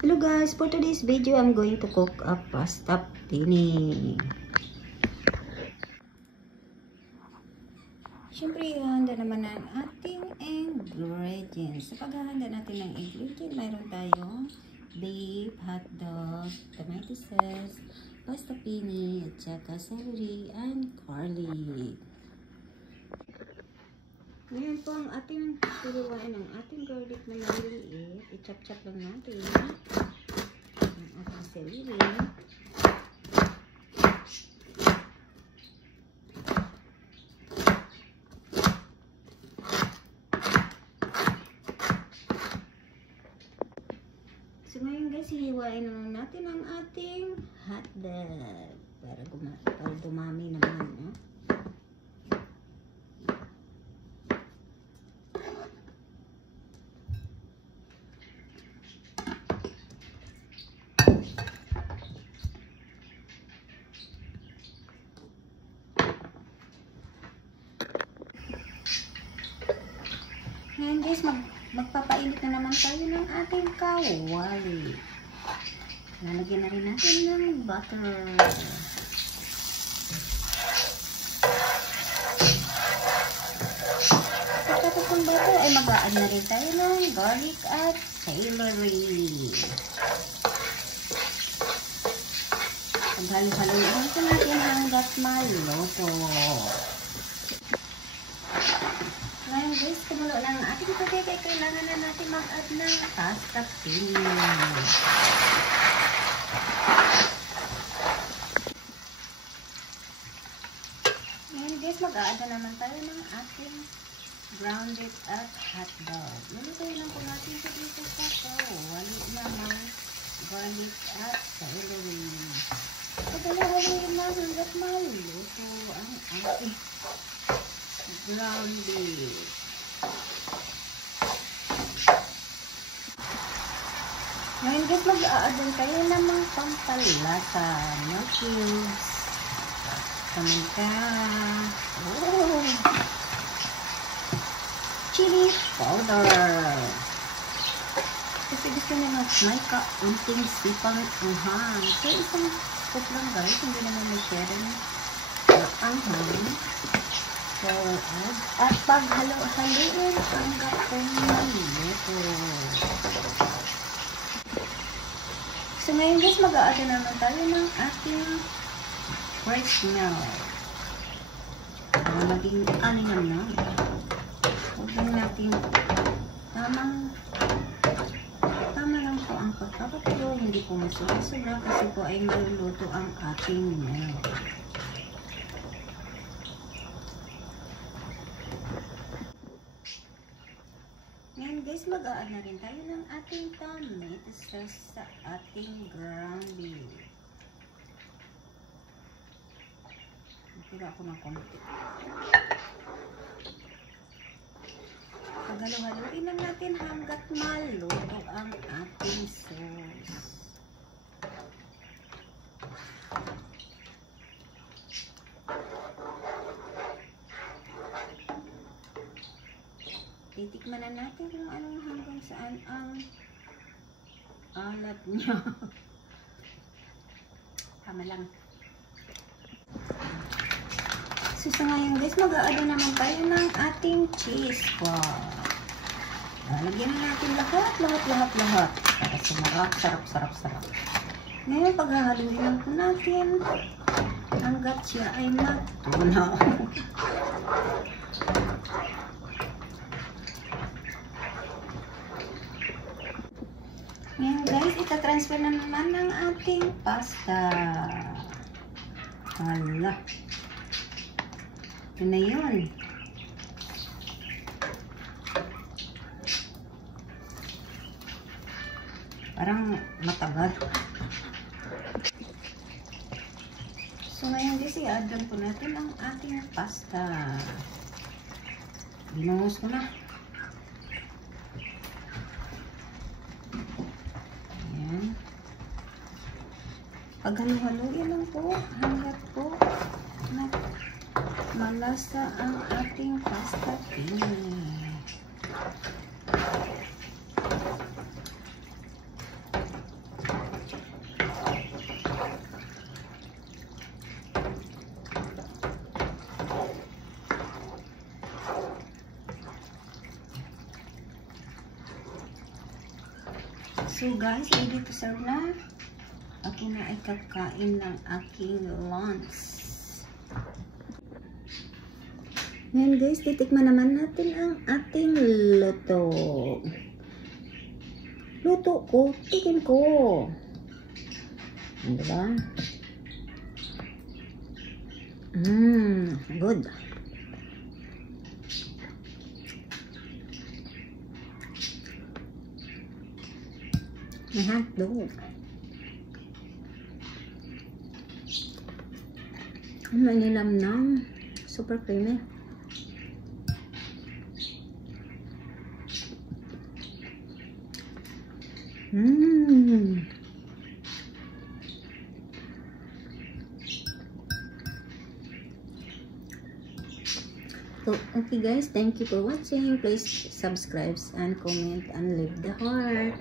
Hello guys, for today's video, I'm going to cook a pasta penne. Siyempre, handa naman ang ating ingredients. Sa paghahanda natin ng ingredients, mayroon tayong beef, hotdog, tomato sauce, pasta penne, at saka celery and garlic. Ngayon po ang ating tuluan ng ating garlic na maliliit. I-chop-chop lang natin ang ating celery. So ngayon guys, hihiwain naman natin ang ating hotdog para dumami naman. No? Ngayon guys, magpapainit na naman tayo ng ating kawali. Lalagyan na rin natin ng butter. Pagkatapos ng butter ay mag-a-add na rin tayo ng garlic at celery. Paghalo-haloin ito natin hanggat maluto. Ngayon guys, kumulo na ang ating tubig ay kailangan na natin mag-add ng pasta penne. Ngayon guys, mag-a-add na naman tayo ng ating ground beef at hotdog. Lulutuin lang po natin ito dito sa kawali naman garlic at celery. Pagdala-haloyin na hanggat maluto ang ating ground beef. Ngayon guys, mag-a-add tayo ng mga pampalasa, no cubes, paminta, chili powder. Kasi gusto nyo may kaunting sipang anghang. So isang scoop lang guys, hindi naman may sharing anghang. So, at paghalo-haloin hanggang maluto. So, ngayon guys, mag-a-add naman tayo ng ating fresh milk. Para maging aningan na. Huwag lang natin tama lang po ang pagkakatulo. Hindi po masubra kasi po ay maluluto ang ating milk. Ngayon guys, mag-a-add na rin tayo ng ating tomato sauce sa ating ground beef. Tira ako ng konti. Paghalo-haloin lang natin hanggat maluto ang ating sauce. Titikman na natin kung anong hanggang saan ang alat niya. Tama lang. So sa ngayon guys, mag-a-add naman tayo ng ating cheese ball. Lagyan na natin lahat. Para sumarap, sarap. Ngayon, paghahaluin lang po natin hanggat siya ay matunaw. Ngayon guys, itatransfer na naman ng ating pasta. Hala. Yun na yun. Parang matagal. So ngayon guys, i-add po natin ang ating pasta. Binuhos ko na. Paghalo-haloin lang po hanggat po malasa ang ating pasta penne. So guys, ready to serve na. Ako na ay kakain ng aking lunch. Ngayon guys, titikman naman natin ang ating luto. Luto ko, tikim ko. Diba? Good. May hotdog. May nilamnam. Super creamy. So, okay guys, thank you for watching. Please subscribe and comment and leave the heart.